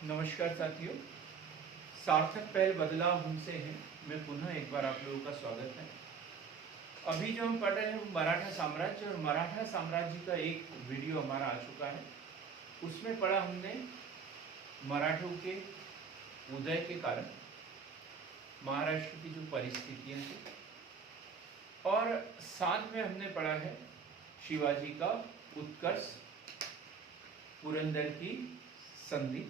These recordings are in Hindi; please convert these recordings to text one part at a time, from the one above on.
नमस्कार साथियों, सार्थक पहल बदलाव हमसे हैं। मैं पुनः एक बार आप लोगों का स्वागत है। अभी जो हम पढ़ रहे हैं वो मराठा साम्राज्य, और मराठा साम्राज्य का एक वीडियो हमारा आ चुका है। उसमें पढ़ा हमने मराठों के उदय के कारण महाराष्ट्र की जो परिस्थितियां थी, और साथ में हमने पढ़ा है शिवाजी का उत्कर्ष, पुरंदर की संधि,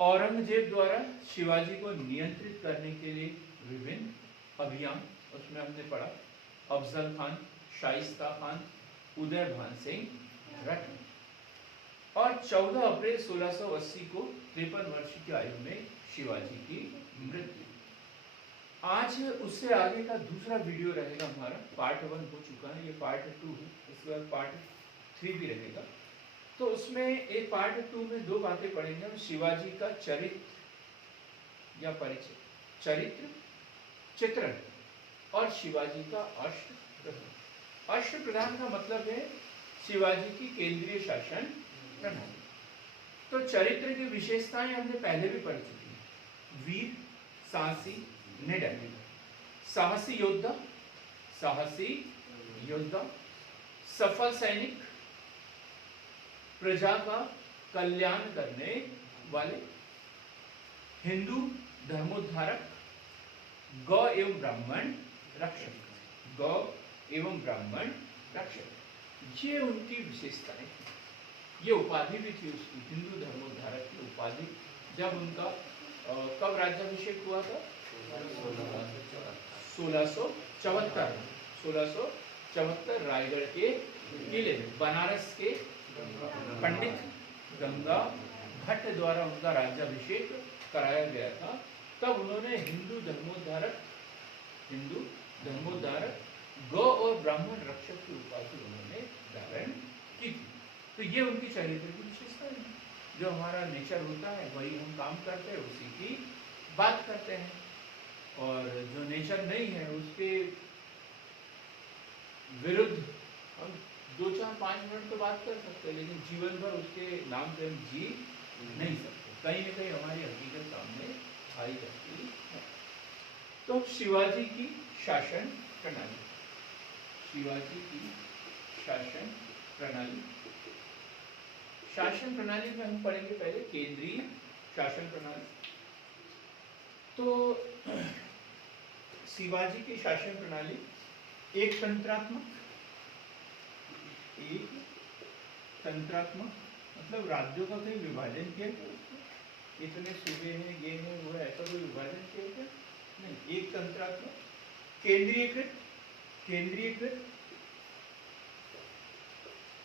औरंगजेब द्वारा शिवाजी को नियंत्रित करने के लिए विभिन्न अभियान। उसमें हमने पढ़ा अफजल खान, शाइस्ता खान, उदय भान सिंह रत्न, और 14 अप्रैल 1680 को 53 वर्ष की आयु में शिवाजी की मृत्यु। आज उससे आगे का दूसरा वीडियो रहेगा हमारा। पार्ट 1 हो चुका है, ये पार्ट 2 है, इसके बाद पार्ट 3 भी रहेगा। तो उसमें एक पार्ट 2 में दो बातें पढ़ेंगे हम। शिवाजी का चरित्र या परिचय, चरित्र चित्रण, और शिवाजी का अष्टप्रधान। अष्टप्रधान का मतलब है शिवाजी की केंद्रीय शासन प्रणाली। तो चरित्र की विशेषताएं हमने पहले भी पढ़ चुकी हैं। वीर, साहसी, निडर, साहसी योद्धा, साहसी योद्धा, सफल सैनिक, प्रजा का कल्याण करने वाले, हिंदू धर्मोद्धारक, गौ एवं ब्राह्मण रक्षक। गौ एवं ब्राह्मण रक्षक, ये उनकी विशेषताएं। ये उपाधि भी थी उसकी, हिंदू धर्मोद्धारक की उपाधि। जब उनका कब राज्याभिषेक हुआ था? 1674 रायगढ़ के किले में, बनारस के पंडित गंगा भट्ट द्वारा उनका राज्याभिषेक कराया गया था। तब उन्होंने हिंदू धर्मोद्धारक गौ और ब्राह्मण रक्षक की उपाधि उन्होंने धारण की थी। तो ये उनकी चरित्र की विशेषता है। जो हमारा नेचर होता है वही हम काम करते हैं, उसी की बात करते हैं। और जो नेचर नहीं है उसके विरुद्ध हम 2-4-5 मिनट तो बात कर सकते हैं, लेकिन जीवन भर उसके नाम से हम जी नहीं सकते। कहीं न कहीं हमारी हकीकत सामने आई जाती है। तो शिवाजी की शासन प्रणाली, शिवाजी की शासन प्रणाली। शासन प्रणाली में हम पढ़ेंगे पहले केंद्रीय शासन प्रणाली। तो शिवाजी की शासन प्रणाली एक तंत्रात्मक मतलब राज्यों का कोई विभाजन किया गया, इतने सूबे हैं, ये है वो है, ऐसा कोई विभाजन किया गया नहीं। एक तंत्रात्मक,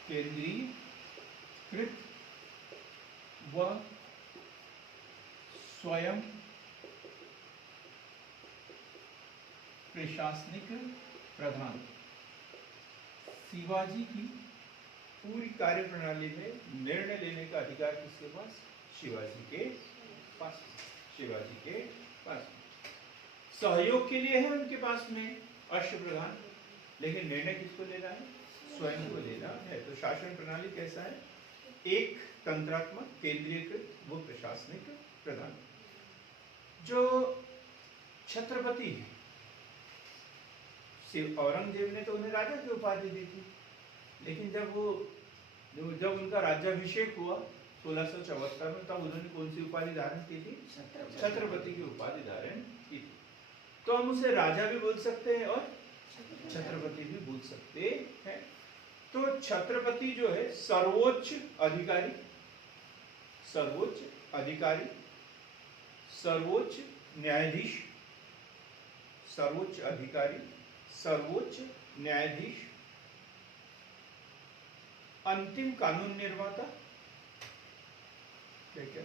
केंद्रीयकृत व स्वयं प्रशासनिक प्रधान। शिवाजी की पूरी कार्य प्रणाली में निर्णय लेने का अधिकार किसके पास? शिवाजी के पास। शिवाजी के पास सहयोग के लिए है उनके पास में अष्टप्रधान, लेकिन निर्णय किसको लेना है? स्वयं को लेना है। तो शासन प्रणाली कैसा है? एक तंत्रात्मक, केंद्रीयकृत व प्रशासनिक प्रधान। जो छत्रपति है, औरंगजेब ने तो उन्हें राजा की उपाधि दी थी, लेकिन जब उनका राज्याभिषेक हुआ 1674 में, तब उन्होंने कौन सी उपाधि धारण की थी? छत्रपति की उपाधि धारण की थी। तो हम उसे राजा भी बोल सकते हैं और छत्रपति भी बोल सकते हैं। तो छत्रपति जो है सर्वोच्च अधिकारी, सर्वोच्च न्यायाधीश, सर्वोच्च न्यायाधीश, अंतिम कानून निर्माता, ठीक है,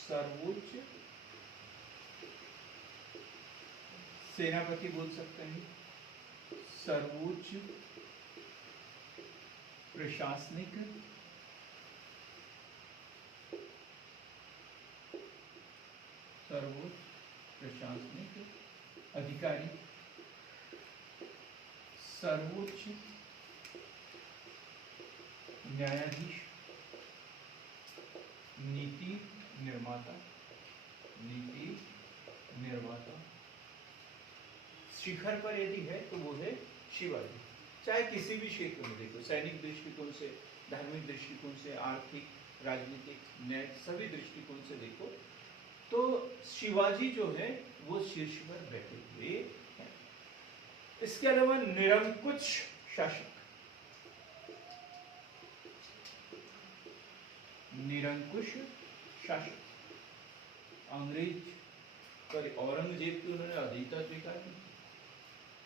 सर्वोच्च सेनापति बोल सकते हैं, सर्वोच्च प्रशासनिक अधिकारी, सर्वोच्च न्यायाधीश, नीति निर्माता, नीति निर्माता। शिखर पर यदि है तो वो है शिवाजी। चाहे किसी भी क्षेत्र में देखो, सैनिक दृष्टिकोण से, धार्मिक दृष्टिकोण से, आर्थिक, राजनीतिक, न्याय, सभी दृष्टिकोण से देखो तो शिवाजी जो है वो शीर्ष पर बैठे हुए हैं। इसके अलावा निरंकुश शासक, निरंकुश शासक, अंग्रेज पर औरंगजेब की उन्होंने अधीनता स्वीकार की,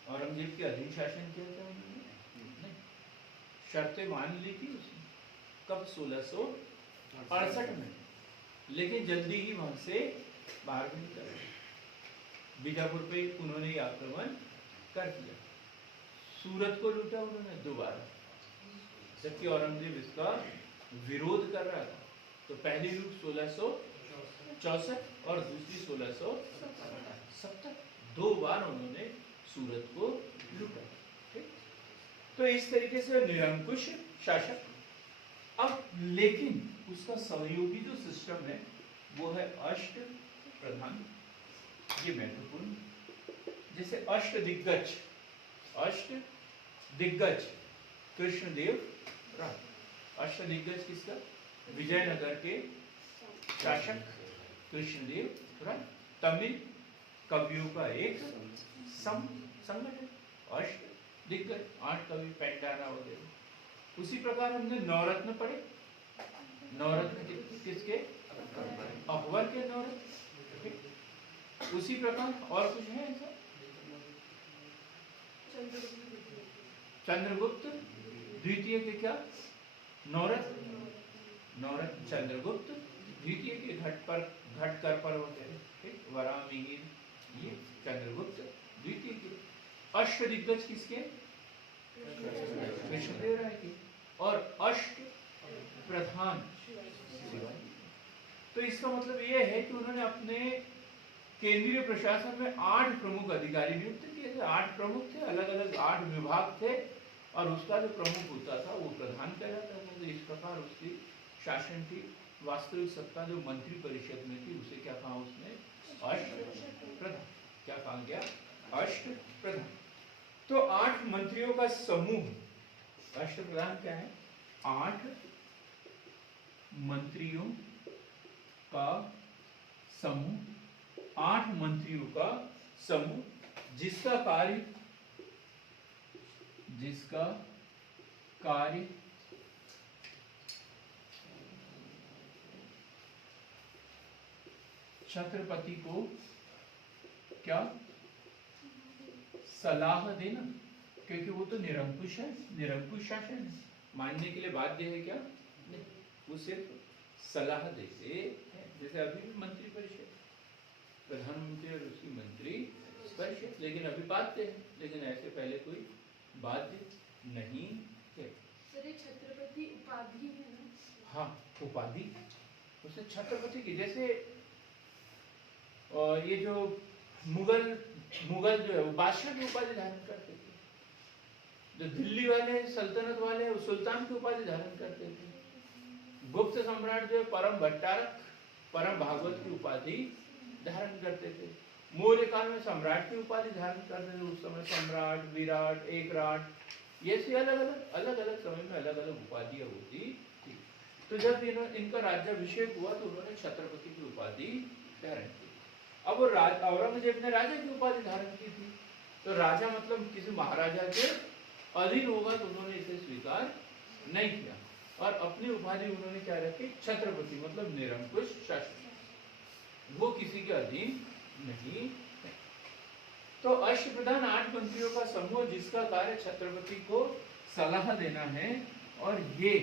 औरंगजेब के अधीन शासन किया था उन्होंने, नहीं, शर्तें मान ली थी उसने, कब 1668 में, लेकिन जल्दी ही वहां से बाहर भी निकल गए। बीजापुर पे उन्होंने आक्रमण कर दिया, सूरत को लूटा उन्होंने दोबारा, जबकि औरंगजेब इसका विरोध कर रहा था। तो पहली लूट 1664 और दूसरी 1670, 2 बार उन्होंने सूरत को लूटा। ठीक, तो इस तरीके से निरंकुश शासक। अब लेकिन उसका सहयोगी जो सिस्टम है वो है अष्ट प्रधान। ये महत्वपूर्ण, जैसे अष्ट दिग्गज, अष्ट दिग्गज कृष्णदेव राय। अष्ट दिग्गज किसका? विजयनगर के शासक कृष्णदेव राय। तमिल कवियों का एक संगठन, अष्ट दिग्गज, 8 कवि, पेंटाना वगैरह। उसी प्रकार हमने नवरत्न पढ़े, नवरत्न किसके? अकबर के नवरत्न। उसी प्रकार और कुछ है ऐसा? चंद्रगुप्त द्वितीय के क्या? नवरत्न, नवरत्न चंद्रगुप्त द्वितीय के घट कर पर होते हैं, वरामिहिर, ये चंद्रगुप्त द्वितीय के। अष्ट दिग्गज किसके? कृष्णदेव राय के। और अष्ट प्रधान शिवाजी। तो इसका मतलब यह है कि उन्होंने अपने केंद्रीय प्रशासन में 8 प्रमुख अधिकारी नियुक्त किए थे। 8 प्रमुख थे, अलग अलग 8 विभाग थे, और उसका जो प्रमुख होता था वो प्रधान कहलाता था। तो इस प्रकार उसकी शासन की वास्तविक सत्ता जो मंत्री परिषद में थी उसे क्या कहा उसने? अष्ट प्रधान। क्या कहा गया? अष्ट प्रधान। तो 8 मंत्रियों का समूह, अष्ट प्रधान क्या है? 8 मंत्रियों का समूह, 8 मंत्रियों का समूह जिसका कार्य छत्रपति को क्या? सलाह देना, क्योंकि वो तो निरंकुश है, निरंकुश शासन है, मानने के लिए बाध्य है क्या? नहीं, वो सिर्फ सलाह देते हैं। जैसे अभी भी मंत्री परिषद, प्रधानमंत्री और उसकी मंत्री परिषद, लेकिन अभी बाध्य है, लेकिन ऐसे पहले कोई बाध्य नहीं है। सर ये छत्रपति उपाधि है ना? हाँ, उपाधि उसे छत्रपति की, जैसे ये जो मुगल जो है वो बादशाह की उपाधि धारण करते थे, जो दिल्ली वाले सल्तनत वाले वो सुल्तान की उपाधि धारण करते थे, गुप्त सम्राट जो है परम भट्टारक, परम भागवत की उपाधि धारण करते थे, मौर्य काल में सम्राट की उपाधि धारण करते थे। उस समय सम्राट, विराट, एकराट, ये सी अलग अलग समय में अलग अलग उपाधियां होती थी। तो जब इनका राज्याभिषेक हुआ तो उन्होंने छत्रपति की उपाधि धारण की। अब वो औरंगजेब ने राजा की उपाधि धारण की थी, तो राजा मतलब किसी महाराजा के अधीन होगा, तो उन्होंने इसे स्वीकार नहीं किया और अपनी उपाधि उन्होंने क्या रखी? छत्रपति, मतलब निरंकुश शासन, वो किसी के अधीन नहीं है। तो अष्टप्रधान 8 मंत्रियों का समूह जिसका कार्य छत्रपति को सलाह देना है, और ये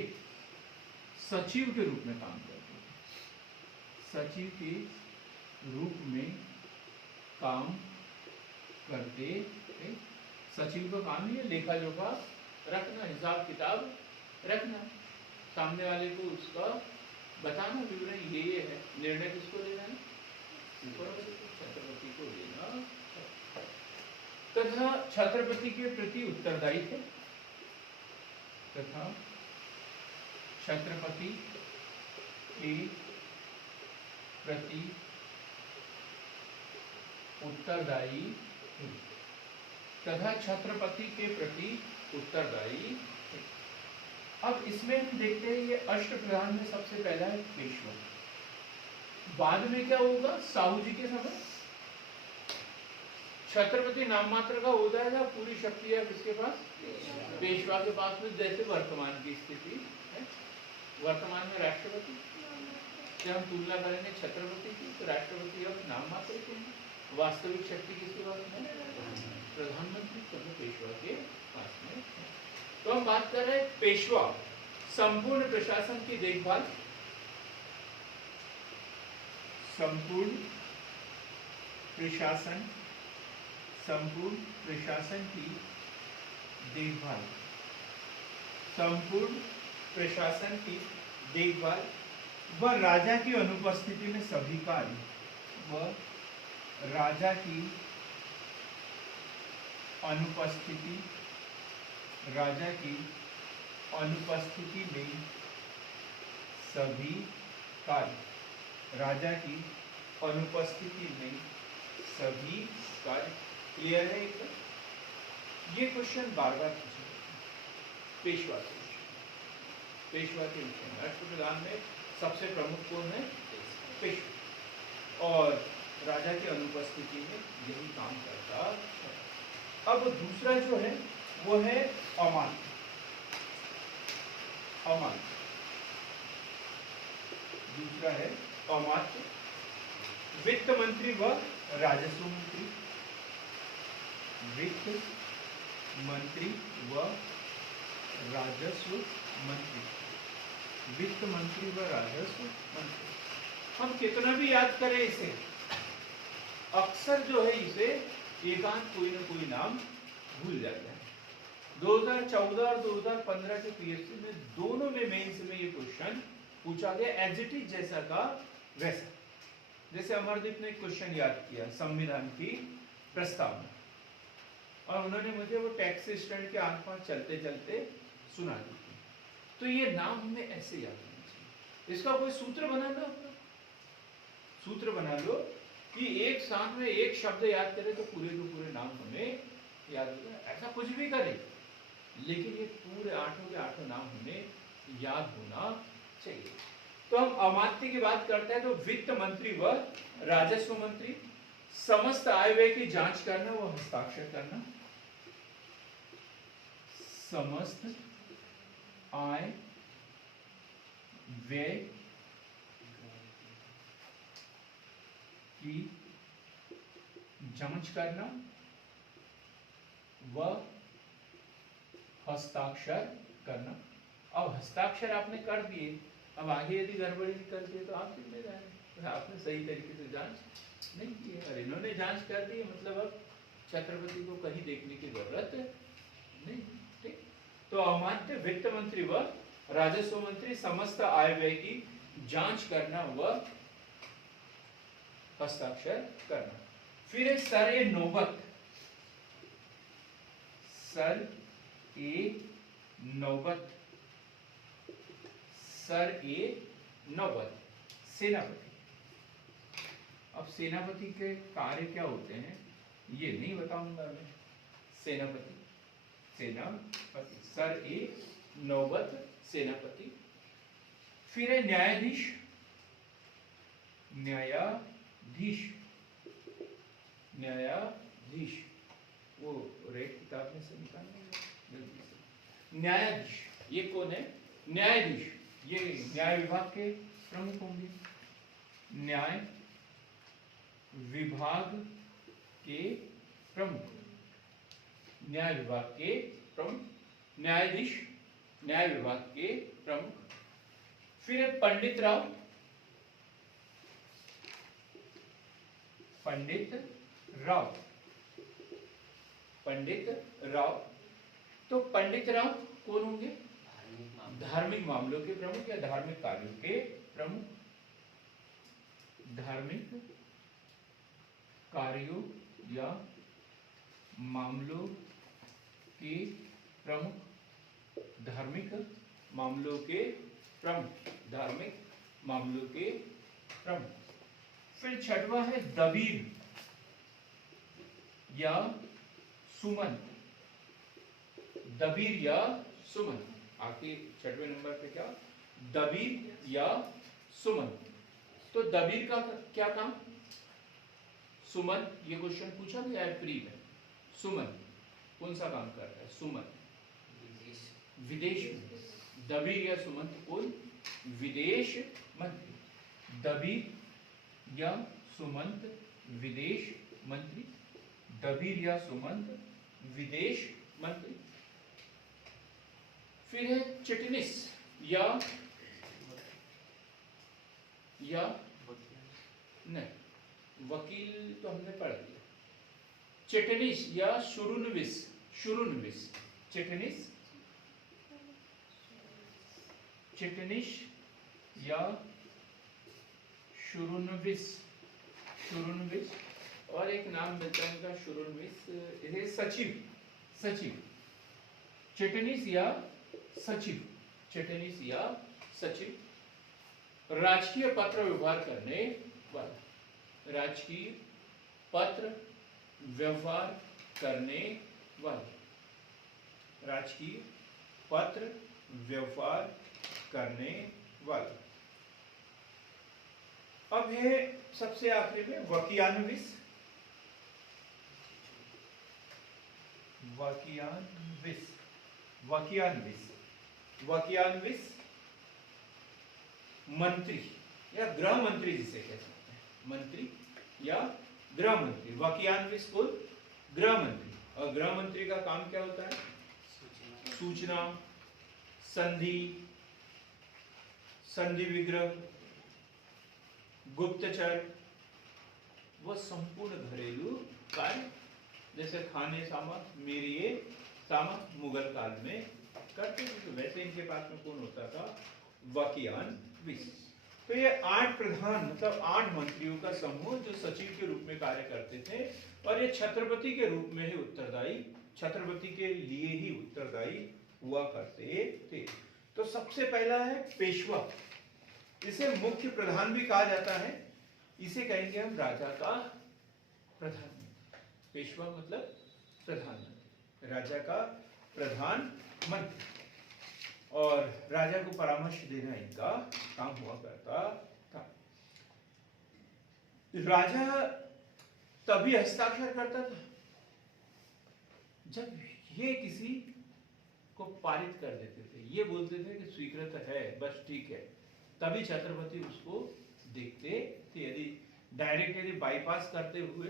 सचिव के रूप में काम करते हैं, सचिव के रूप में काम करते हैं। सचिव का काम ही है लेखा जोखा रखना, हिसाब किताब रखना, सामने वाले को उसका बताना, विवरण ये है। निर्णय किसको लेना है? ऊपर छत्रपति को लेना। तथा छत्रपति के प्रति उत्तरदायी थे, तथा छत्रपति के प्रति उत्तरदायी है तथा छत्रपति के प्रति उत्तरदायी है। अब इसमें हम देखते हैं ये अष्टप्रधान में सबसे पहला है पेशवा। बाद में क्या होगा? साहू जी के समय छत्रपति नाम मात्र का होता है, पूरी शक्ति है किसके पास? पेशवा के पास में। जैसे वर्तमान की स्थिति है, वर्तमान में राष्ट्रपति, जब हम तुलना करेंगे छत्रपति की तो राष्ट्रपति अब नाम मात्र के हैं, वास्तविक शक्ति किसके पास में? प्रधानमंत्री तथा पेशवा के पास में है। तो हम बात कर रहे हैं पेशवा संपूर्ण प्रशासन की देखभाल, संपूर्ण प्रशासन की देखभाल, संपूर्ण प्रशासन की देखभाल व राजा की अनुपस्थिति में सभी कार्य, व राजा की अनुपस्थिति में सभी कार्य, राजा की अनुपस्थिति में सभी कार्य। क्लियर है? ये क्वेश्चन बार बार पूछा पेशवा के विषय में। अष्टप्रधान में सबसे प्रमुख कौन है? पेशवा, और राजा की अनुपस्थिति में यही काम करता है। अब दूसरा जो है वो है अमात्य। दूसरा है अमात्य, वित्त मंत्री व राजस्व मंत्री, वित्त मंत्री व राजस्व मंत्री, वित्त मंत्री व राजस्व मंत्री। हम कितना भी याद करें इसे, अक्सर जो है इसे एकांत कोई ना कोई नाम भूल जाता है। 2014 और 2015 के पीएससी में दोनों में मेंस में ये क्वेश्चन पूछा गया, एज इट इज जैसा का वैसा। जैसे अमरदीप ने क्वेश्चन याद किया संविधान की प्रस्तावना, और उन्होंने मुझे वो टैक्सी स्टैंड के आसपास चलते चलते सुना दी थी। तो ये नाम हमें ऐसे याद होना चाहिए। इसका कोई सूत्र बना लो, अपना सूत्र बना लो कि एक साथ में एक शब्द याद करें तो पूरे के पूरे नाम हमें याद हो जाए। ऐसा कुछ भी करें, लेकिन ये पूरे आठों के आठों नाम हमें याद होना चाहिए। तो हम अमात्य की बात करते हैं तो वित्त मंत्री व राजस्व मंत्री, समस्त आय व्यय की जांच करना व हस्ताक्षर करना, समस्त आय व्यय की जांच करना व हस्ताक्षर करना। अब हस्ताक्षर आपने कर दिए, अब आगे यदि गड़बड़ी निकलती है तो आप जिम्मेदार हैं, आपने सही तरीके से जांच नहीं की है, और इन्होंने जांच कर दी, मतलब अब छत्रपति को कहीं देखने की जरूरत नहीं। ठीक, तो अमात्य, वित्त मंत्री व राजस्व मंत्री समस्त आय व्यय की जांच करना व हस्ताक्षर करना। फिर सर ए नौबत, सर ए नौबत, सर ए नौबत, सेनापति। अब सेनापति के कार्य क्या होते हैं ये नहीं बताऊंगा मैं। सेनापति, सेनापति, सर ए नौबत सेनापति। फिर है न्यायाधीश, न्यायाधीश, न्यायाधीश, वो रेड किताब में से निकालने जल्दी से। न्यायाधीश ये कौन है? न्यायाधीश ये न्याय विभाग के प्रमुख होंगे, न्याय विभाग के प्रमुख, न्याय विभाग के प्रमुख, न्यायाधीश न्याय विभाग के प्रमुख। फिर है पंडित राव, पंडित राव, पंडित राव। तो पंडित राव कौन होंगे? धार्मिक मामलों के प्रमुख या धार्मिक कार्यों के प्रमुख, धार्मिक कार्यों या मामलों के प्रमुख, धार्मिक मामलों के प्रमुख, धार्मिक मामलों के प्रमुख। फिर छठवां है दबीर या सुमन, दबीर या सुमन। आखिर छठवें नंबर पे क्या, दबीर या सुमन। तो दबीर का क्या काम, सुमन, ये क्वेश्चन पूछा गया है प्री में। सुमन कौन सा काम करता है, सुमन विदेश में, दबीर या सुमंत कौन, विदेश मंत्री। दबीर या सुमंत विदेश मंत्री, दबीर या सुमंत विदेश मंत्री। फिर है चिटनिस या नहीं, वकील तो हमने पढ़ लिया। चिटनिस या शुरुनविस, शुरुनविस, चिटनिस, चिटनिस या शुरुनविस, शुरुनविस। और एक नाम मिलता है इनका शुरुनविस, ये सचिव, सचिव, चिटनिस या सचिव, चिटनिस या सचिव। राजकीय पत्र व्यवहार करने वाला, राजकीय पत्र व्यवहार करने वाला, राजकीय पत्र व्यवहार करने वाला। अब है सबसे आखिरी में वकियानविस, वकियानविस, वकियानविस, वकियानविस मंत्री या गृह मंत्री जिसे कह सकते हैं, मंत्री या गृह मंत्री। वकियानविस को गृह मंत्री, और गृह मंत्री का काम क्या होता है, सूचना, संधि, संधि विग्रह, गुप्तचर, वो संपूर्ण घरेलू कार्य जैसे खाने सामक, मेरिए सामक मुगल काल में करते थे, तो वैसे इनके पास में कौन होता था, वकियानविस। तो ये 8 प्रधान मतलब 8 मंत्रियों का समूह जो सचिव के रूप में कार्य करते थे, और ये छत्रपति के रूप में ही उत्तरदायी, छत्रपति के लिए ही उत्तरदायी हुआ करते थे। तो सबसे पहला है पेशवा, इसे मुख्य प्रधान भी कहा जाता है, इसे कहेंगे हम राजा का प्रधानमंत्री। पेशवा मतलब प्रधानमंत्री, राजा का प्रधानमंत्री, और राजा को परामर्श देना इनका काम हुआ करता था। राजा तभी हस्ताक्षर करता था जब ये किसी को पारित कर देते थे, ये बोलते थे कि स्वीकृत है, बस ठीक है, तभी छत्रपति उसको देखते थे। यदि डायरेक्ट यदि बाईपास करते हुए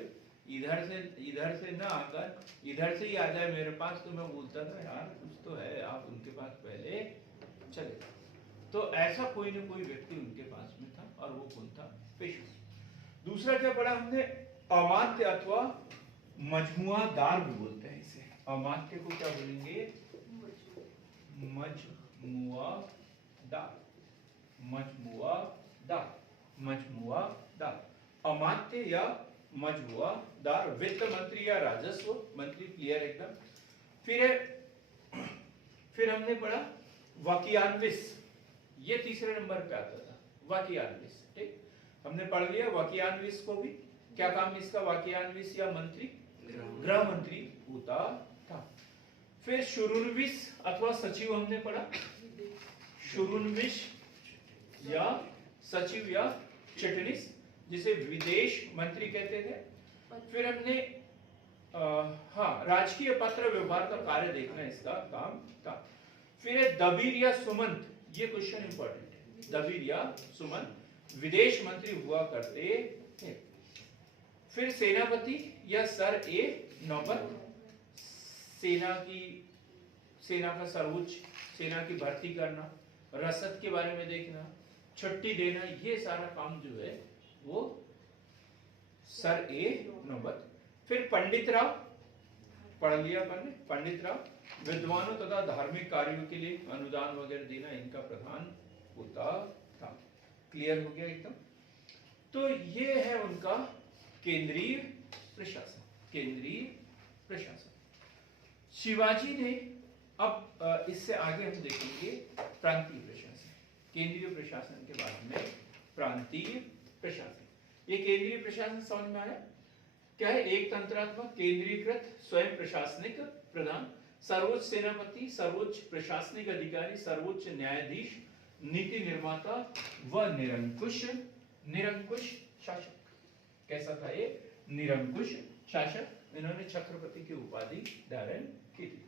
इधर से ना आकर इधर से ही आ जाए मेरे पास, तो मैं बोलता था यार कुछ तो है, आप उनके पास पहले चले। तो ऐसा कोई ना कोई व्यक्ति उनके पास में था, और वो कौन था, पेशवा। दूसरा क्या पढ़ा हमने, अमात्य अथवा मजमुआदार भी बोलते हैं इसे। अमात्य को क्या बोलेंगे, मजमुआदार, मजमुआदार, मजमुआदार। अमात्य या मजमुआदार, वित्त मंत्री या राजस्व मंत्री, क्लियर एकदम। फिर हमने पढ़ा वकियानविस, ये तीसरे नंबर पे आता था, वकियानविस, ठीक, हमने पढ़ लिया। वकियानविस को भी क्या काम इसका, वकियानविस या मंत्री, गृह मंत्री होता था। फिर शुरुनविस अथवा सचिव हमने पढ़ा, शुरुनविस या सचिव या चिटनिस, जिसे विदेश मंत्री कहते थे। फिर हमने राजकीय पत्र व्यवहार का कार्य देखना इसका काम था। फिर दबीर या सुमंत, ये क्वेश्चन इंपॉर्टेंट है, दबीर या सुमंत विदेश मंत्री हुआ करते थे। फिर सेनापति या सर ए नौबत, सेना का सर्वोच्च, सेना की भर्ती करना, रसद के बारे में देखना, छुट्टी देना, ये सारा काम जो है वो सर ए नौबत। फिर पंडित राव, पढ़ लिया मैंने, पंडित राव विद्वानों तथा धार्मिक कार्यों के लिए अनुदान वगैरह देना इनका प्रधान होता था। क्लियर हो गया एकदम। तो ये है उनका केंद्रीय प्रशासन, केंद्रीय प्रशासन। शिवाजी ने, अब इससे आगे हम देखेंगे प्रांतीय प्रशासन, केंद्रीय प्रशासन के बाद में प्रांतीय प्रशासन। ये केंद्रीय प्रशासन समझ में आया? क्या है? एक तंत्रात्मक केंद्रीकृत स्वयं प्रशासनिक प्रधान, सर्वोच्च सेनापति, सर्वोच्च प्रशासनिक अधिकारी, सर्वोच्च न्यायाधीश, नीति निर्माता व निरंकुश शासक। कैसा था ये? निरंकुश शासक। इन्होंने छत्रपति की उपाधि धारण की थी।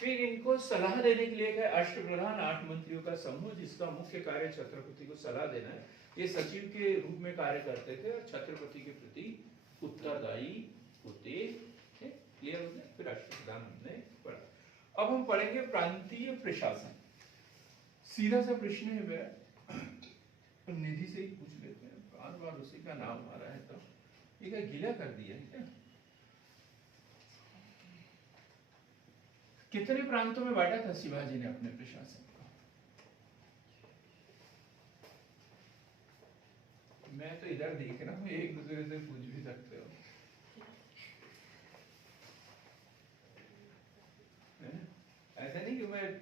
फिर इनको सलाह देने के लिए गए अष्टप्रधान 8 मंत्रियों का समूह, जिसका मुख्य कार्य छत्रपति को सलाह देना है। ये सचिव के रूप में कार्य करते थे और छत्रपति के प्रति उत्तरदायी होते थे। क्लियर हो गया? फिर अष्टप्रधान हमने पढ़ा। अब हम पढ़ेंगे प्रांतीय प्रशासन। सीधा सा प्रश्न है मेरा, निधि से ही पूछ लेते हैं, बार बार उसी का नाम आ रहा है, तो ये क्या गीला कर दिया है क्या? कितने प्रांतों में बांटा था शिवाजी ने अपने प्रशासन को? मैं तो इधर देख रहा हूं, एक दूसरे से पूछ भी सकते हो। ऐसा नहीं कि मैं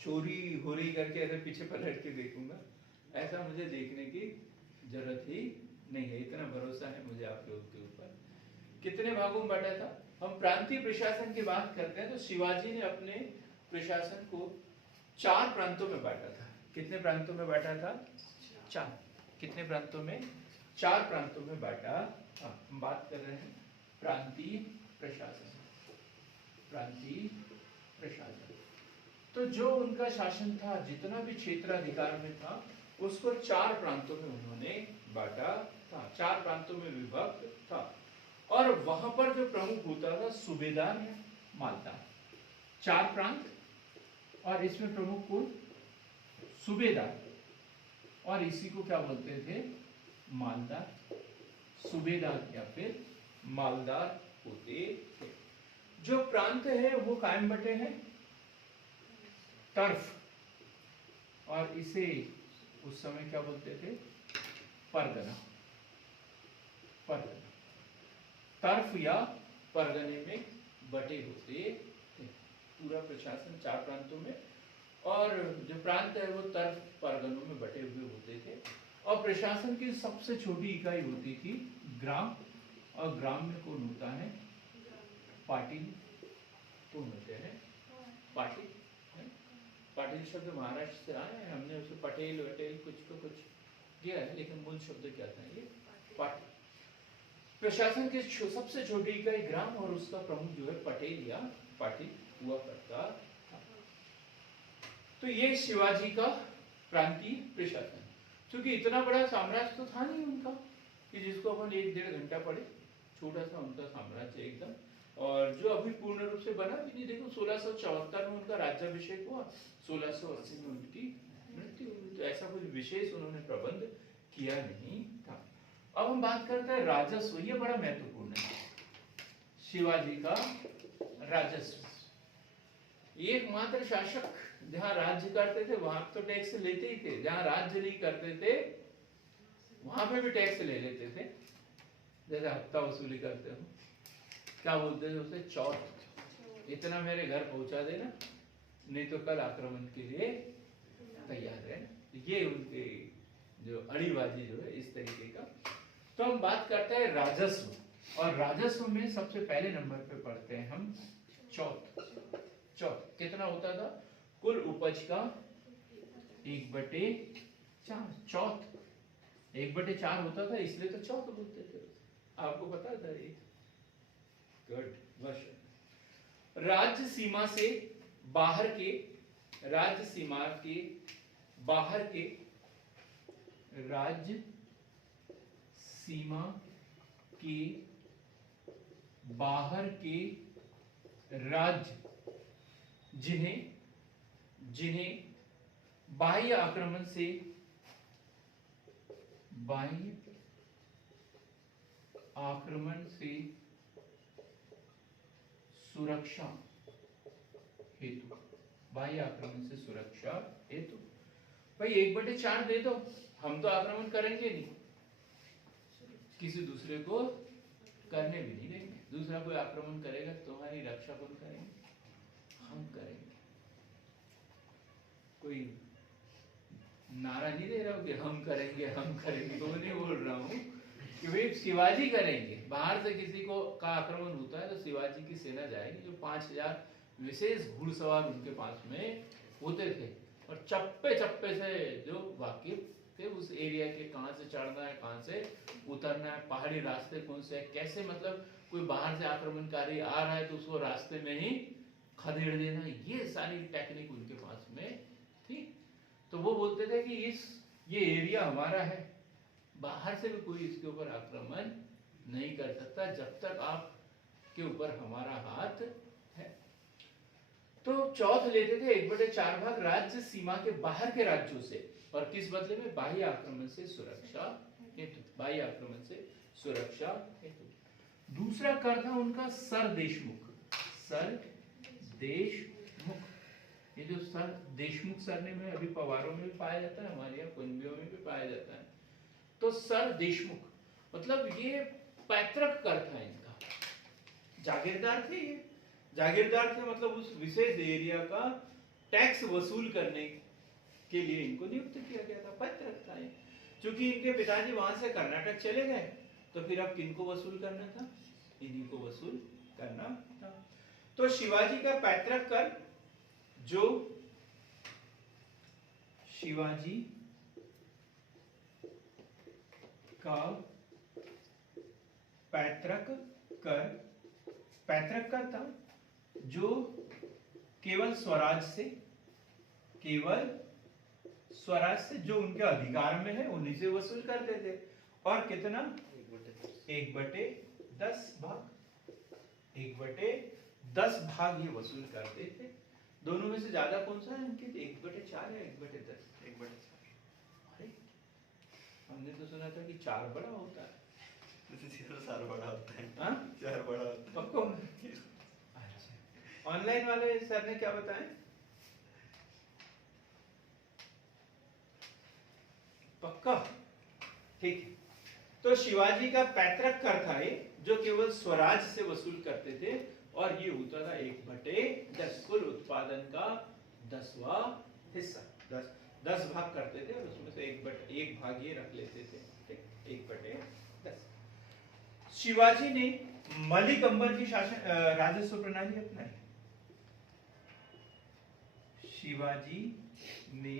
चोरी हो रही करके ऐसे पीछे पलट के देखूंगा, ऐसा मुझे देखने की जरूरत ही नहीं है। इतना भरोसा है मुझे आप लोगों के ऊपर। कितने भागों में बांटा था? हम प्रांतीय प्रशासन की बात करते हैं तो शिवाजी ने अपने प्रशासन को 4 प्रांतों में बांटा था। कितने प्रांतों में बांटा था? 4। कितने प्रांतों में? 4 प्रांतों में बांटा। हम बात कर रहे हैं प्रांतीय प्रशासन। प्रांतीय प्रशासन तो जो उनका शासन था, जितना भी क्षेत्राधिकार में था, उसको 4 प्रांतों में उन्होंने बांटा था, 4 प्रांतों में विभक्त था। और वहां पर जो प्रमुख होता था सूबेदार या मालदार। 4 प्रांत और इसमें प्रमुख कौन? सूबेदार। और इसी को क्या बोलते थे? मालदार। सूबेदार या फिर मालदार होते थे। जो प्रांत है वो कायम बटे हैं टर्फ, और इसे उस समय क्या बोलते थे? परगना। परगना टर्फ या परगने में बटे होते थे। पूरा प्रशासन 4 प्रांतों में, और जो प्रांत है वो टर्फ परगनों में बटे हुए होते थे। और प्रशासन की सबसे छोटी इकाई होती थी ग्राम, और ग्राम में कौन होता है? पाटिल। कौन होते हैं? पाटिल। पाटिल शब्द महाराष्ट्र से आए हैं, हमने उसे पटेल वटेल कुछ तो कुछ किया है, लेकिन मूल शब्द क्या था? ये पाटिल। प्रशासन की सबसे छोटी इकाई ग्राम, और उसका प्रमुख जो है पटेल या पाटिल हुआ करता था। तो ये शिवाजी का प्रांतीय प्रशासन। क्योंकि इतना बड़ा साम्राज्य तो था नहीं उनका कि जिसको अपन 1-1.5 घंटा पढ़े। छोटा सा उनका साम्राज्य एकदम, और जो अभी पूर्ण रूप से बना भी नहीं। देखो 1674 में उनका राज्याभिषेक हुआ, 1680 में उनकी मृत्यु हुई। तो ऐसा कुछ विशेष उन्होंने प्रबंध किया नहीं था। अब हम बात करते हैं राजस्व। ये बड़ा महत्वपूर्ण है, शिवाजी का राजस्व। एकमात्र शासक जहां राज्य करते थे वहां तो टैक्स लेते ही थे, जहां राज्य नहीं करते थे वहां पे भी टैक्स ले लेते थे। जैसे हफ्ता वसूली करते हो, क्या बोलते थे उसे? चौथ। इतना मेरे घर पहुंचा देना, नहीं तो कल आक्रमण के लिए तैयार रहना। ये उनके जो अड़ीबाजी जो है इस तरीके का। तो हम बात करते हैं राजस्व, और राजस्व में सबसे पहले नंबर पे पढ़ते हैं हम चौथ। चौथ कितना होता था? कुल उपज का 1/4। चौथ 1/4 होता था, इसलिए तो चौथ बोलते थे। आपको पता था ये? Good question. राज्य सीमा से बाहर के, राज्य सीमा के बाहर के, राज्य सीमा के बाहर के राज्य जिन्हें बाह्य आक्रमण से, बाह्य आक्रमण से सुरक्षा हेतु, बाह्य आक्रमण से सुरक्षा हेतु। भाई 1/4 दे दो, हम तो आक्रमण करेंगे नहीं, किसी दूसरे को करने भी नहीं देंगे। दूसरा कोई आक्रमण करेगा तुम्हारी रक्षा कौन करेंगे? हम करेंगे। कोई नारा नहीं दे रहा हूं कि हम करेंगे हम करेंगे, तो नहीं बोल रहा हूं कि भाई शिवाजी करेंगे, बाहर से किसी को का आक्रमण होता है तो शिवाजी की सेना जाएगी, जो 5000 विशेष घुड़सवार उनके पास में होते थे और चप्पे चप्पे से जो वाकिफ थे उस एरिया के, कहाँ से चढ़ना है, कहाँ से उतरना है, पहाड़ी रास्ते कौन से है, कैसे मतलब कोई बाहर से आक्रमणकारी आ रहा है तो उसको रास्ते में ही खदेड़ देना, ये सारी टेक्निक उनके पास में थी। तो वो बोलते थे कि ये एरिया हमारा है, बाहर से भी कोई इसके ऊपर आक्रमण नहीं कर सकता जब तक आपके ऊपर हमारा हाथ है। तो चौथ लेते थे 1/4 भाग राज्य सीमा के बाहर के राज्यों से, और किस बदले में? बाह्य आक्रमण से सुरक्षा हेतु, बाह्य आक्रमण से सुरक्षा हेतु। दूसरा कर था उनका सर देशमुख, सर देशमुख। ये जो सर देशमुख सरनेम है अभी पवारों में भी पाया जाता है, हमारे यहाँ कुंबियों में भी पाया जाता है। तो सर देशमुख मतलब ये पैतृक कर था इनका, जागीरदार थे ये, जागीरदार थे मतलब उस विशेष एरिया का टैक्स वसूल करने के लिए इनको नियुक्त किया गया था, पैतृक था ये। क्योंकि इनके पिताजी वहां से कर्नाटक चले गए तो फिर अब किनको वसूल करना था? इन्हीं को वसूल करना था। तो शिवाजी का पैतृक कर, जो शिवाजी का पैतृक कर था, जो केवल स्वराज से जो उनके अधिकार में है उन्हीं से वसूल करते थे। और कितना? 1/10 भाग, 1/10 भाग ये वसूल करते थे। दोनों में से ज्यादा कौन सा है इनके? 1/4 या 1/10? 1/4। अरे हमने तो सुना था कि 4 बड़ा होता है। 4 बड़ा होता है। हाँ? 4 बड़ा होता है। पक्को? अच्छा, ऑनलाइन वाले सर ने क्या बताया? पक्का? ठीक है। तो शिवाजी का पैतृक कर था ये, जो केवल स्वराज से वसूल करते थे, और ये होता था 1/10, कुल उत्पादन का 10वां हिस्सा। 10 भाग करते थे और उसमें से 1 भाग ये रख लेते थे, ठीक, 1/10। शिवाजी ने मलिक अंबर की शासन राजस्व प्रणाली अपनाई। शिवाजी ने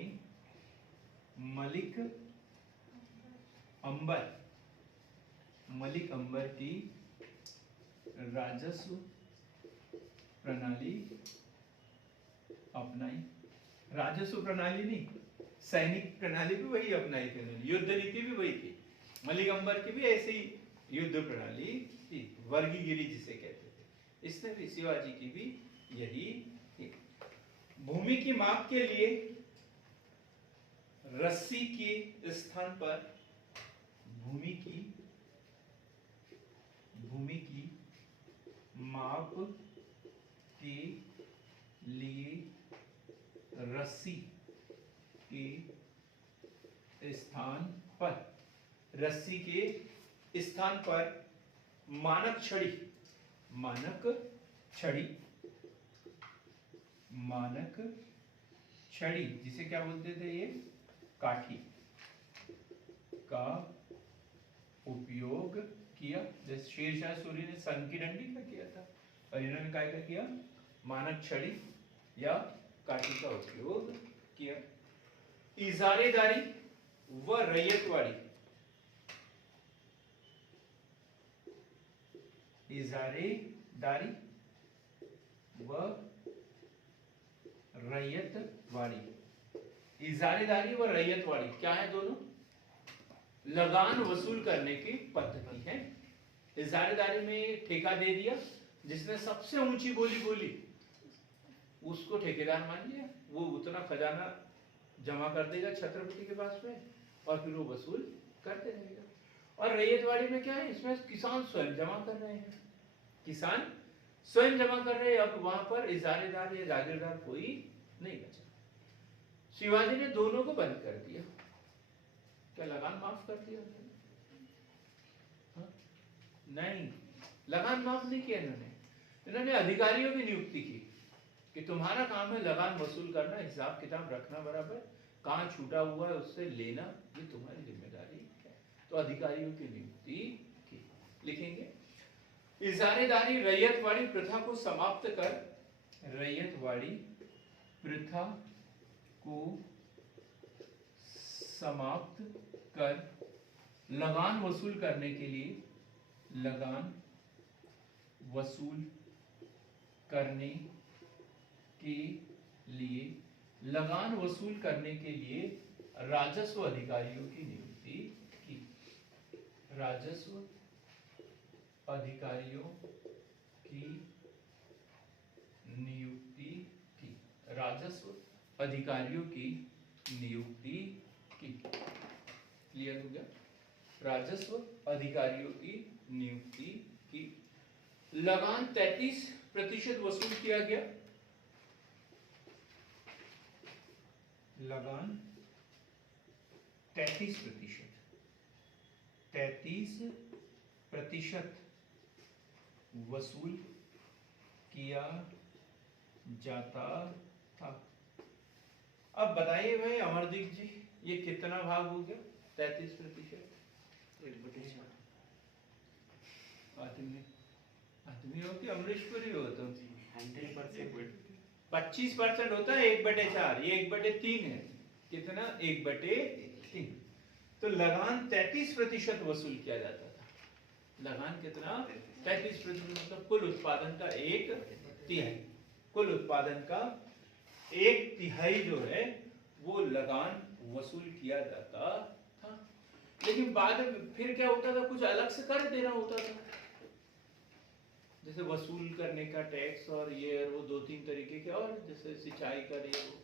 मलिक अंबर की राजस्व प्रणाली अपनाई। राजस्व प्रणाली नहीं, सैनिक प्रणाली भी वही अपनाई थी उन्होंने, युद्ध नीति भी वही थी। मलिक अंबर की भी ऐसी युद्ध प्रणाली थी, वर्गीगिरी जिसे कहते थे, इसने भी, शिवाजी की भी यही थी। भूमि की माप के लिए रस्सी के स्थान पर भूमि की माप के लिए रस्सी के स्थान पर मानक छड़ी, जिसे क्या बोलते थे ये? काठी का उपयोग किया। जैसे शेरशाह सूरी ने सन की डंडी का किया था, और इन्होंने क्या किया? मानक छड़ी या काठी का उपयोग किया। इजारेदारी व रैयतवाड़ी, इजारेदारी व रैयतवाड़ी। इजारेदारी व रैयतवाड़ी क्या है? दोनों लगान वसूल करने की पद्धति है। इजारेदारी में ठेका दे दिया, जिसने सबसे ऊंची बोली बोली उसको ठेकेदार मान लिया, वो उतना खजाना जमा कर देगा छत्रपति के पास में, और फिर वो वसूल करते रहेगा। और रैयतवाड़ी में क्या है? इसमें किसान स्वयं जमा कर रहे हैं, किसान स्वयं जमा कर रहे हैं। अब वहां पर इजारेदार या जागीरदार कोई नहीं बचा। शिवाजी ने दोनों को बंद कर दिया। क्या लगान माफ कर दिया? नहीं, लगान माफ नहीं किया इन्होंने अधिकारियों की नियुक्ति की कि तुम्हारा काम है लगान वसूल करना, हिसाब किताब रखना बराबर, कहाँ छूटा हुआ है उससे लेना, ये तुम्हारी जिम्मेदारी है। तो तो अधिकारियों की नियुक्ति की। लिखेंगे इजारेदारी रैयतवाड़ी प्रथा को समाप्त कर, रैयतवाड़ी प्रथा को समाप्त कर लगान वसूल करने के लिए, लगान वसूल करने के लिए, लगान वसूल करने के लिए राजस्व अधिकारियों की नियुक्ति की। राजस्व अधिकारियों की नियुक्ति की। राजस्व अधिकारियों की नियुक्ति की। क्लियर हो गया? राजस्व अधिकारियों की नियुक्ति की। लगान 33% वसूल किया गया। लगान 33% वसूल किया जाता था। अब बताइए भाई अमरदीप जी, ये कितना भाग हो गया? 33%। आदमी हो कि अमरीशपुरी हो तो 25% होता है 1/4, ये 1/3 है। कितना? 1/3। तो लगान 33% वसूल किया जाता था। लगान कितना? 33%, मतलब कुल उत्पादन का 1/3। कुल उत्पादन का 1/3 जो है वो लगान वसूल किया जाता था। लेकिन बाद में फिर क्या होता था, कुछ अलग से कर देना होता था, जैसे वसूल करने का टैक्स और ये और वो 2-3 तरीके के, और जैसे सिंचाई कर ये वो।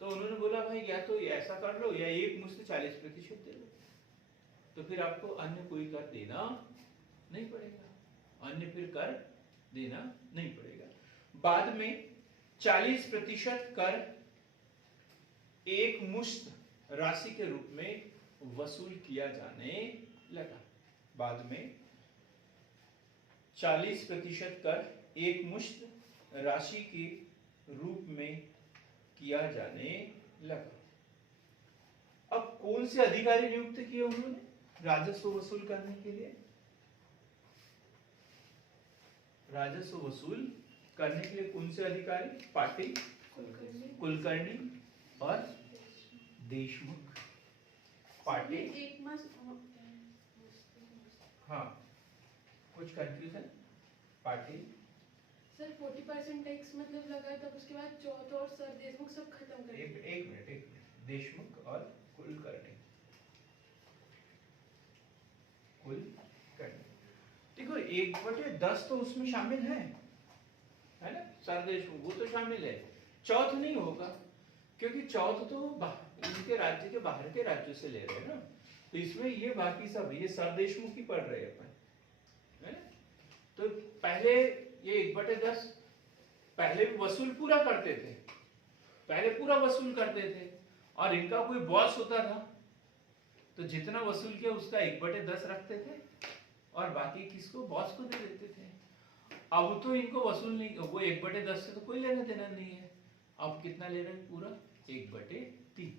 तो उन्होंने बोला भाई या तो ऐसा कर लो या एक मुश्त 40% दे दो, तो फिर आपको अन्य कोई कर देना नहीं पड़ेगा। अन्य फिर कर देना नहीं पड़ेगा। बाद में 40% कर एक मुश्त राशि के रूप में वसूल किया जाने लगा। बाद में 40% कर एक मुश्त राशि के रूप में किया जाने लगा। अब कौन से अधिकारी नियुक्त किए उन्होंने राजस्व वसूल करने के लिए? राजस्व वसूल करने के लिए कौन से अधिकारी? पाटिल, कुलकर्णी और देशमुख। पाटिल, एक मास हाँ कुछ कंफ्यूजन? पाटिल सर 40% टैक्स मतलब लगा, तब उसके बाद चौथ और सर देशमुख सब खत्म कर दिए। एक मिनट, देशमुख और कुलकर्णी। कुलकर्णी देखो 1/10 तो उसमें शामिल है ना? सर देशमुख वो तो शामिल है, चौथ नहीं होगा क्योंकि चौथ तो उनके राज्य के बाहर के राज्यों से ले रहे हैं ना, तो इसमें ये बाकी सब ये सर देशमुख ही पढ़ रहे हैं अपन, है ना? तो पहले ये 1/10 पहले भी वसूल पूरा करते थे, पहले पूरा वसूल करते थे, और इनका कोई बॉस होता था तो जितना वसूल किया उसका 1/10 रखते थे और बाकी किसको? बॉस को दे देते थे। अब तो इनको वसूल नहीं, वो 1/10 से तो कोई लेना देना नहीं है। अब कितना ले रहे हैं? पूरा 1/3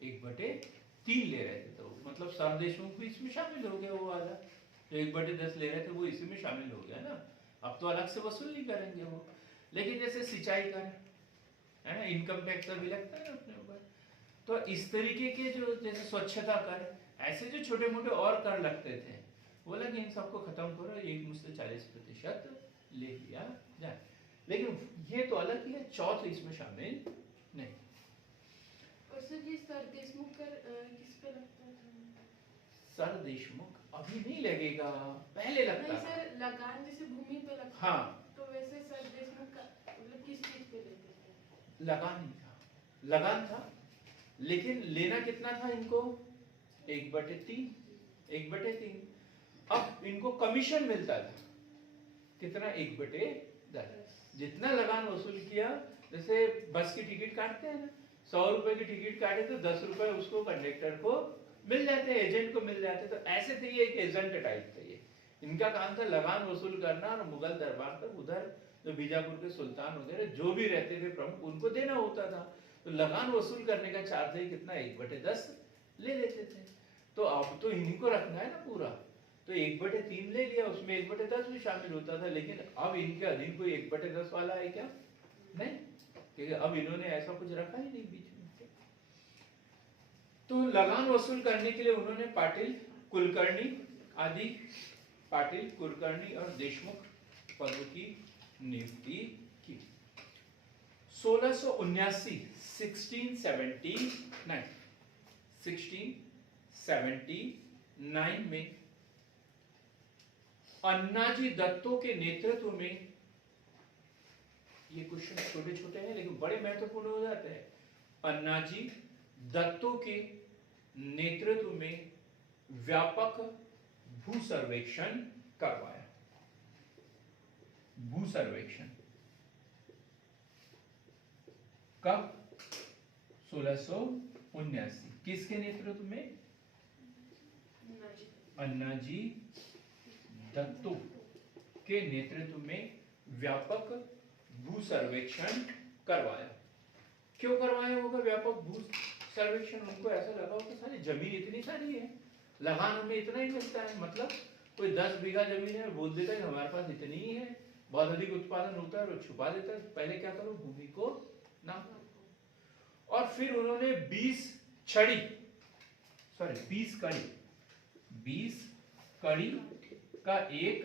1/3 ले रहे थे, तो मतलब सर देशमुख भी इसमें शामिल हो गया। वो वाला जो 1/10 ले रहे थे वो इसी में शामिल हो गया ना। अब तो अलग से वसूल नहीं करेंगे वो। लेकिन जैसे सिंचाई कर है ना, इनकम टैक्स भी लगता है ना अपने ऊपर, तो इस तरीके के जो जैसे स्वच्छता कर, ऐसे जो छोटे मोटे और कर लगते थे, बोला कि इन सबको खत्म करो, एक मुश्त 40% ले लिया जाए। लेकिन ये तो अलग ही है, चौथ इसमें शामिल नहीं। और सर ये सर देशमुख कर किस पे लगता है? सर देशमुख अभी नहीं लगेगा, पहले लगता नहीं था। सर, लगान जैसे भूमि पे लगता है, हाँ। तो वैसे सर देशमुख का मतलब किस चीज पे लेते थे? लगान नहीं था, लगान था लेकिन लेना कितना था इनको? 1/3 1/3। अब इनको कमीशन मिलता था कितना? 1/10। जितना लगान वसूल किया, जैसे बस की टिकट काटते हैं ना, 100 रुपए की टिकट काटे तो 10 रुपए उसको कंडक्टर को मिल जाते, एजेंट को मिल जाते। तो ऐसे थे, ये एक एजेंट टाइप थे ये। इनका काम था लगान वसूल करना और मुगल दरबार तक उधर जो बीजापुर के सुल्तान वगैरह जो भी रहते थे प्रमुख, उनको देना होता था। तो लगान वसूल करने का चार्ज है कितना? 1/10 ले लेते थे। तो अब तो इन्हीं को रखना है ना पूरा, तो 1/3 ले लिया, उसमें 1/10 भी शामिल होता था, लेकिन अब इनके अधीन कोई 1/10 वाला है क्या? नहीं, क्योंकि अब इन्होंने ऐसा कुछ रखा ही नहीं बीच में। तो लगान वसूल करने के लिए उन्होंने पाटिल, कुलकर्णी आदि, पाटिल, कुलकर्णी और देशमुख पदों की नियुक्ति की। 1679 1679 में अन्नाजी दत्तो के नेतृत्व में, ये क्वेश्चन छोटे छोटे हैं लेकिन बड़े महत्वपूर्ण हो जाते हैं, अन्नाजी दत्तो के नेतृत्व में व्यापक भू सर्वेक्षण करवाया। भू सर्वेक्षण कब? 1679। किसके नेतृत्व में? अन्नाजी दत्तो के नेतृत्व में व्यापक भू सर्वेक्षण करवाया। क्यों करवाया होगा व्यापक भू सर्वेक्षण? उनको ऐसा लगा होगा सारी जमीन इतनी सारी है, लगान हमें इतना ही मिलता है, मतलब कोई 10 बीघा जमीन है, बोल देता है कि हमारे पास इतनी ही है, बहुत अधिक उत्पादन होता है और छुपा देता है। पहले क्या करो, भूमि को नापो। और फिर उन्होंने 20 कड़ी का 1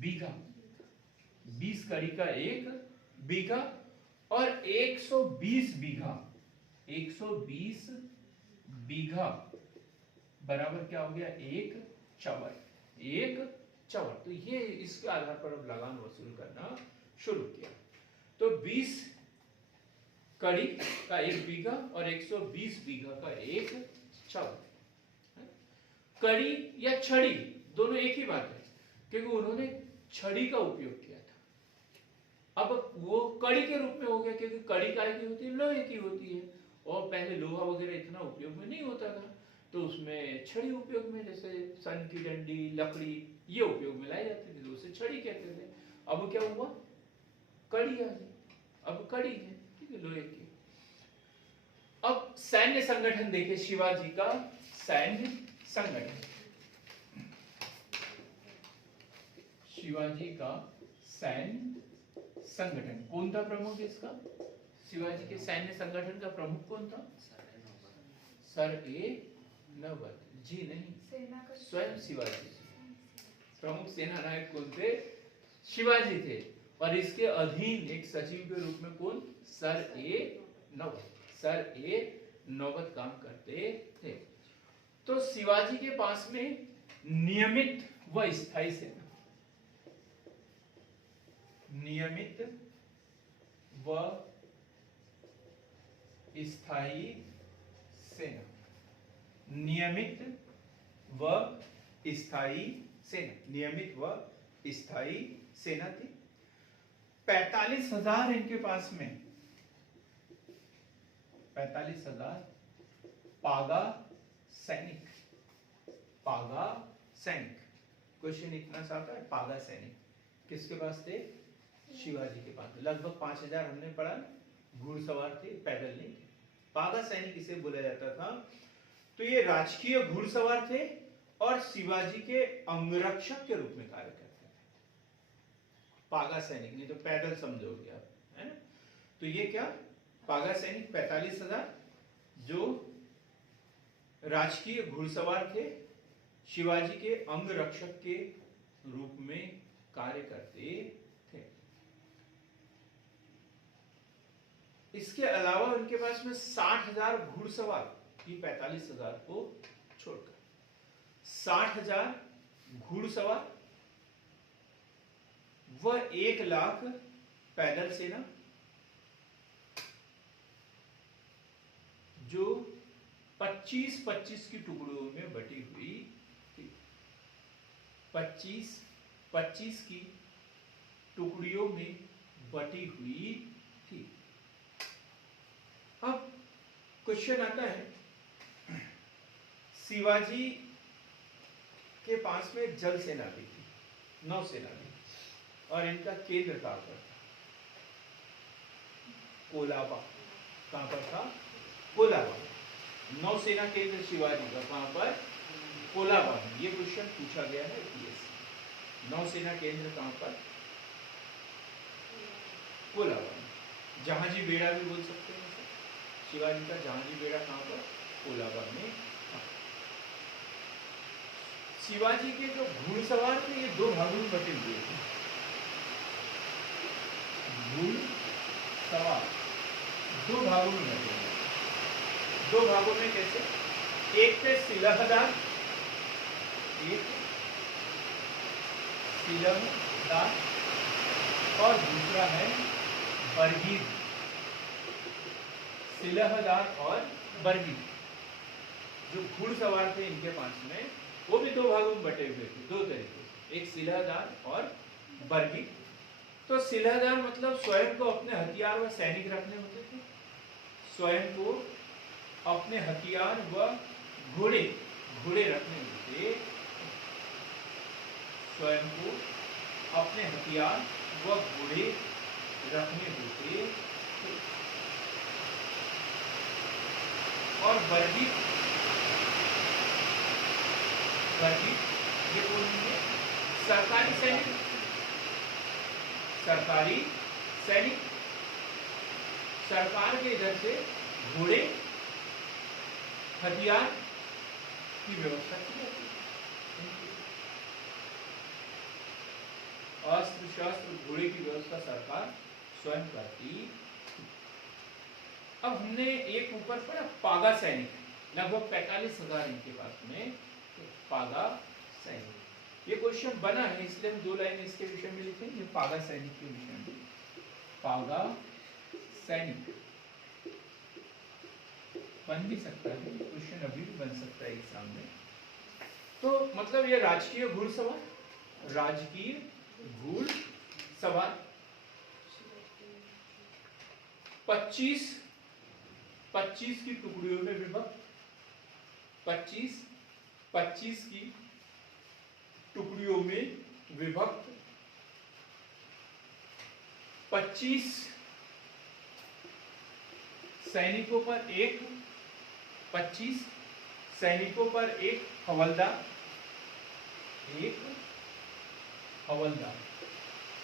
बीघा, 20 कड़ी का 1 बीघा और 120 बीघा बराबर क्या हो गया? 1 चवर। तो ये इसके आधार पर अब लगान वसूल करना शुरू किया। तो 20 कड़ी का 1 बीघा और 120 बीघा का 1 चवर। कड़ी या छड़ी दोनों एक ही बात है, क्योंकि उन्होंने छड़ी का उपयोग किया था। अब वो कड़ी के रूप में हो गया, क्योंकि कड़ी काय की होती है? लोहे की होती है, और पहले लोहा वगैरह इतना उपयोग में नहीं होता था, तो उसमें छड़ी उपयोग में, जैसे सन की डंडी, लकड़ी, ये उपयोग में लाई जाती थी, तो उसे छड़ी कहते थे। अब क्या हुआ? कड़ी आ गई, अब कड़ी है, ठीक है, लोहे की। अब सैन्य संगठन देखे, शिवाजी का सैन्य संगठन, शिवाजी का सैन्य संगठन कौन था प्रमुख इसका? शिवाजी के सैन्य संगठन का प्रमुख कौन था? सर ए नवबत जी नहीं, स्वयं शिवाजी। प्रमुख सेना नायक कौन थे? शिवाजी थे। और इसके अधीन एक सचिव के रूप में कौन? सर ए नौबत काम करते थे। तो शिवाजी के पास में नियमित व स्थायी सेना, नियमित व स्थायी सेना, नियमित व स्थायी सेना, नियमित व स्थायी सेना थी। 45,000 इनके पास में, 45,000 पागा सैनिक। पागा सैनिक, क्वेश्चन इतना सा आता है, पागा सैनिक किसके पास थे? शिवाजी के पास। लगभग 5,000 हमने पढ़ा, घुड़सवार थे, पैदल नहीं थे। पागा सैनिक इसे बोला जाता था। तो ये राजकीय घुड़सवार थे और शिवाजी के अंगरक्षक के रूप में कार्य करते थे। पागा सैनिक, नहीं तो पैदल समझोगे आप, है ना? तो ये क्या? पागा सैनिक 45,000 जो राजकीय घुड़सवार थे, शिवाजी के अंगरक्षक के रूप में कार्य करते थे। इसके अलावा उनके पास में 60,000 घुड़सवार, ये 45,000 को छोड़कर 60,000 घुड़सवार व 1 लाख पैदल सेना, जो 25-25 की टुकड़ों में बटी हुई थी। 25-25 की टुकड़ियों में बटी हुई थी। अब क्वेश्चन आता है, शिवाजी के पास में जल सेना भी थी, नौसेना भी, और इनका केंद्र कहां पर था? कोलाबा। कहां पर था? कोलाबा। नौसेना केंद्र शिवाजी का कहां पर? कोलाबा में। ये क्वेश्चन पूछा गया है पीएस। नौसेना केंद्र कहां पर? कोलाबा में। जहाजी बेड़ा भी बोल सकते हैं इसे। शिवाजी का जहाजी बेड़ा कहां पर? कोलाबा में। शिवाजी के जो घुड़सवार थे ये दो भागों में बटे हुए थे। घुड़सवार दो भागों में बटे हुए। दो भागों में कैसे? एक थे सिलहदार, एक सिलहदार और दूसरा है बरगीर। सिलहदार और बरगीर जो घुड़सवार थे इनके पास में, वो भी दो भागों में बटे हुए थे, दो तरीके से, एक सिलहदार और बरगीर। तो सिलहदार मतलब स्वयं को अपने हथियार व सैनिक रखने होते थे, स्वयं को अपने हथियार व घोड़े रखने होते, स्वयं को अपने हथियार व घोड़े रखने होते। और बरगीर ये कौन है? सरकारी सैनिक। सरकारी सैनिक, सरकार के इधर से घोड़े हथियार की व्यवस्था की जाती है। अस्त्र शस्त्र घोड़े की व्यवस्था सरकार स्वयं करती। अब हमने एक ऊपर पढ़ा पागा सैनिक, लगभग 45,000 इनके पास में पागा सैनिक। ये क्वेश्चन बना है इसलिए हम दो लाइन इसके विषय में लिखेंगे, पागा सैनिक के विषय में। पागा सैनिक बन भी सकता है, क्वेश्चन अभी भी बन सकता है एग्जाम में। तो मतलब ये राजकीय घुड़सवार, राजकीय घुड़सवार 25 की टुकड़ियों में विभक्त, 25 की टुकड़ियों में विभक्त, 25 सैनिकों पर एक, 25 सैनिकों पर एक हवलदार,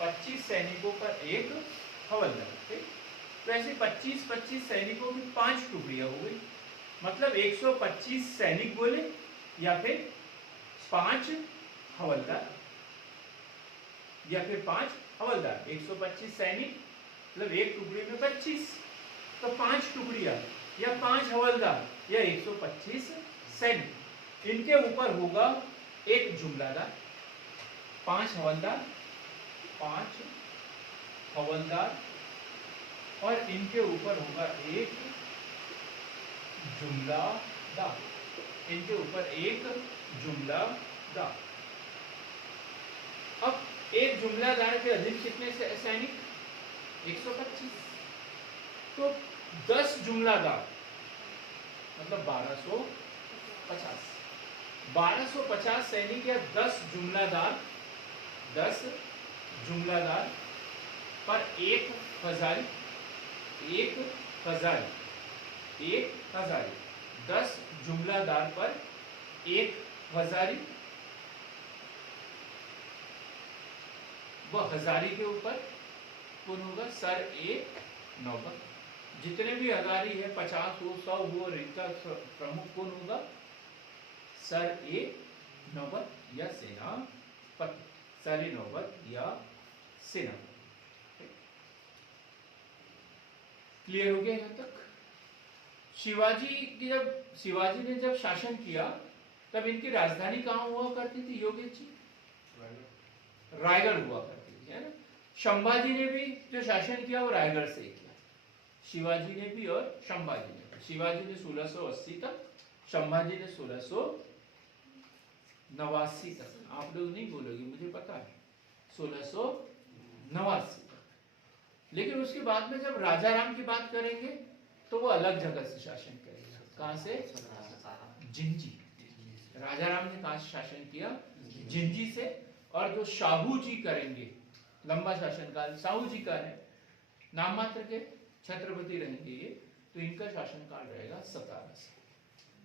25 सैनिकों पर एक हवलदार। तो ऐसे 25 सैनिकों की 5 टुकड़ियां हो गई, मतलब 125 सैनिक बोले या फिर 5 हवलदार, या फिर 5 हवलदार। 125 सैनिक मतलब एक टुकड़ी में 25, तो 5 टुकड़ियां या 5 हवलदार या 125 सैनिक। इनके ऊपर होगा एक जुमलादार, 5 हवलदार और इनके ऊपर होगा एक जुमलादार, इनके ऊपर एक जुमलादार। अब एक जुमलादार के अधीन कितने सैनिक? 125। तो 10 जुमलादार मतलब 1250 सैनिक या 10 जुमलादार पर एक हजारी, 10 जुमलादार पर एक हजारी। वह हजारी के ऊपर कौन होगा? सर ए नौबत। जितने भी हजारी है, 50 हो, 100 हो, रिक्ता प्रमुख कौन होगा? सर ए नौबत या सेनापति, सर ए नौबत या सेनापति। क्लियर हो गया यहाँ तक? शिवाजी ने जब शासन किया तब इनकी राजधानी कहाँ हुआ करती थी योगेश जी? रायगढ़ हुआ करती थी, है ना। संभाजी ने भी जो शासन किया वो रायगढ़ से किया, शिवाजी ने भी और संभाजी ने भी। शिवाजी ने 1680 तक, संभाजी ने 1689 तक। आप लोग नहीं बोलोगे मुझे पता है, 1689 तक। लेकिन उसके बाद में जब राजा राम की बात करेंगे तो वो अलग जगह से शासन करेगा। कहां से? जिंजी। राजा राम ने कहां से शासन किया? जिंजी से। और जो शाहू जी करेंगे लंबा शासनकाल, साहू जी का है, नाम मात्र के छत्रपति रहेंगे ये, तो इनका शासनकाल रहेगा 17 से।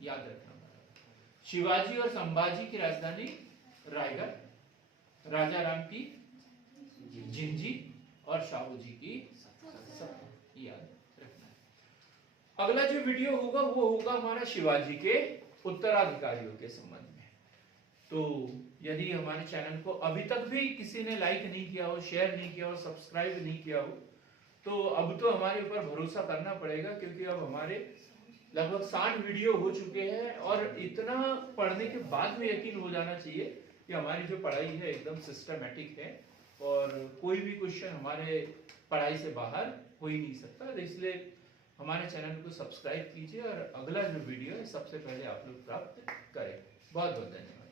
याद रखना। शिवाजी और संभाजी की राजधानी रायगढ़, राजा राम की जिंजी और शाहू जी की सत, याद रखना है। अगला जो वीडियो होगा वो होगा हमारा शिवाजी के उत्तराधिकारियों के संबंध में। तो यदि हमारे चैनल को अभी तक भी किसी ने लाइक नहीं किया हो, शेयर नहीं किया हो, सब्सक्राइब नहीं किया हो, तो अब तो हमारे ऊपर भरोसा करना पड़ेगा, क्योंकि अब हमारे लगभग 60 वीडियो हो चुके हैं और इतना पढ़ने के बाद में यकीन हो जाना चाहिए कि हमारी जो पढ़ाई है एकदम सिस्टमेटिक है और कोई भी क्वेश्चन हमारे पढ़ाई से बाहर हो ही नहीं सकता। तो इसलिए हमारे चैनल को सब्सक्राइब कीजिए और अगला जो वीडियो है सबसे पहले आप लोग प्राप्त करें। बहुत बहुत धन्यवाद।